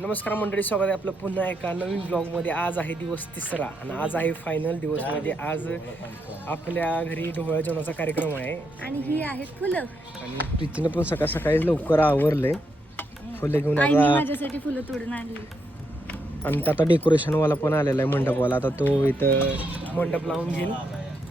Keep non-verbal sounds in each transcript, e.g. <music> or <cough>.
नमस्कार मंडळी स्वागत आहे आपलं पुन्हा एका नवीन ब्लॉगमध्ये आज आहे दिवस तिसरा आणि आज आहे फायनल दिवस म्हणजे आज आपल्या घरी ढोळ्या जेवणाचा कार्यक्रम आहे. आणि ही आहेत फुलं. आणि प्रीतीनं पण सकाळ सकाळी लवकर आवरलंय. फुलं घेऊन आईने आता माझ्यासाठी फुलं तोडून आणली. आणि आता डेकोरेशनवाला पण आलेला आहे मंडपवाला. आता तो इथं मंडप लावून घेईल.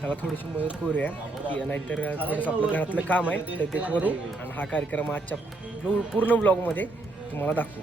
त्याला थोडीशी मदत करूया. की नाहीतर थोडंसं आपलं घरातलं काम आहे तर ते करू. आणि हा कार्यक्रम आजच्या पूर्ण ब्लॉगमध्ये तुम्हाला दाखवू.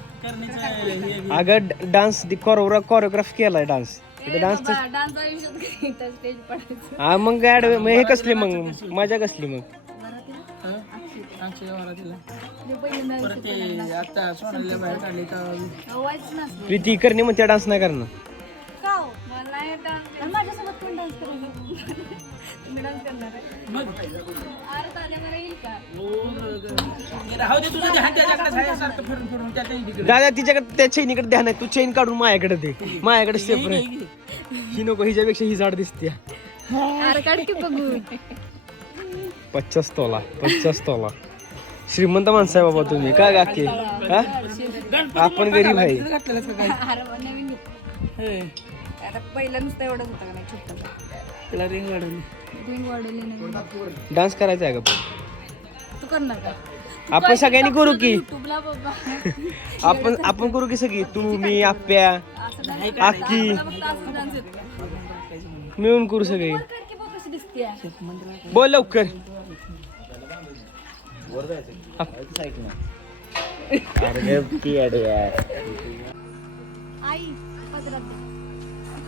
डान्स करा अगं डान्स कोरिओग्राफ केलाय डान्स. डान्स हा मग ऍड मग हे कसली मग? मजा कसली मग. प्रीती करणे मग त्या डान्स नाही करणार. हो? आहे अरे दादा तिच्याकडे त्या चैनीकडे ध्यान आहे. तू चैन काढून माझ्याकडे दे. माझ्याकडे सेपरेट ही नको हिच्यापेक्षा ही झाड दिसते. पच्चास तोला पच्चास तोला. श्रीमंत माणसं आहे बाबा तुम्ही. काय काकी? हा? आपण गरीब आहे. पहिला नुसतं एवढंच होतं का नाही? छोटं रिंग वाढवली. नवीन डान्स करायचा आहे का पण? तू करणार का? आपण सगळ्यांनी करू की. युट्यूबला बाबा? आपण आपण करू की सगळी? तू मी आप्या येतो. मिळून करू सगळी. बोल लवकर. आई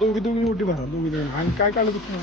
दोघी दोघी मोठी भरा दोघी दोघी. आणि काय काढलं तुम्ही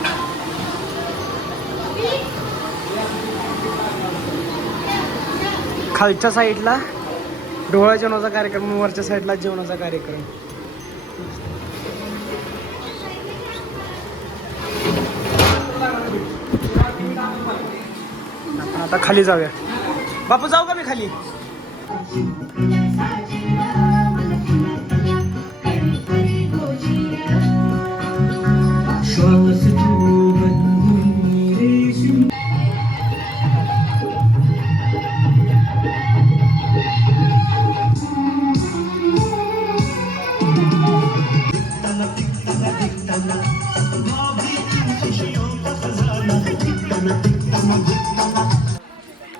खालच्या साईडला डोळा जेवणाचा कार्यक्रम वरच्या साईडला जेवणाचा कार्यक्रम. आपण आता खाली जाऊया. बापू जाऊ का मी खाली?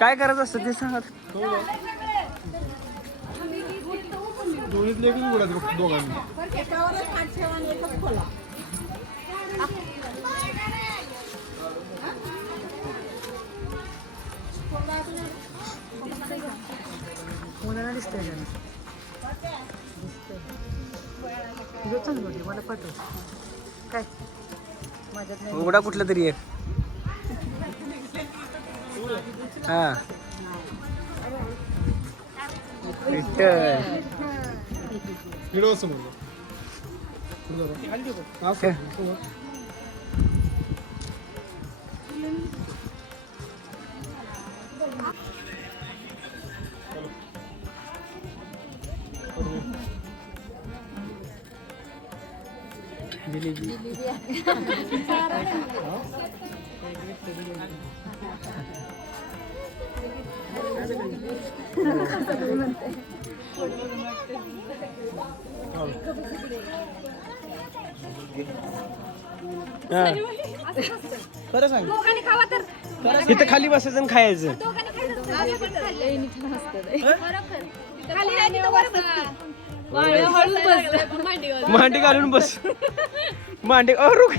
काय करायचं असतं ते सांगा दोन्हीतले मुलांना दिसतंय मला पाठव. काय? माझ्यात नाही. उघडा कुठला तरी एक. हा विठ्ठल व्हिडिओ समोर असं समोर. जिलेबी हा. खरं सांग दोघांनी खावा तर तिथं खाली बसायचं आणि खायचं दोघांनी खायचं आम्ही पण खाल्लंय. खाली तिथं वर बसते. मांडी घालून बस. मांडी अ, रुक.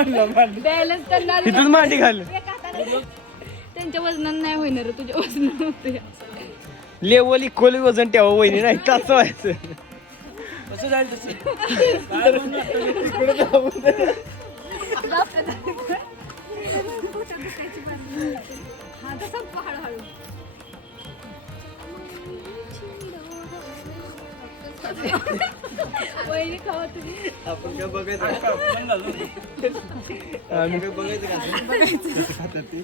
बॅलन्स करणार तिथून मांडी घाल. त्यांच्या वजनानं नाही होणार रे, तुझ्या वजनानं होते. लेवल इक्वल वजन ठेवा वहिनी नाही तसं व्हायचं <laughs> हा तसं आपण काय बघायचं? आपण काय बघायचं का? खातात ते?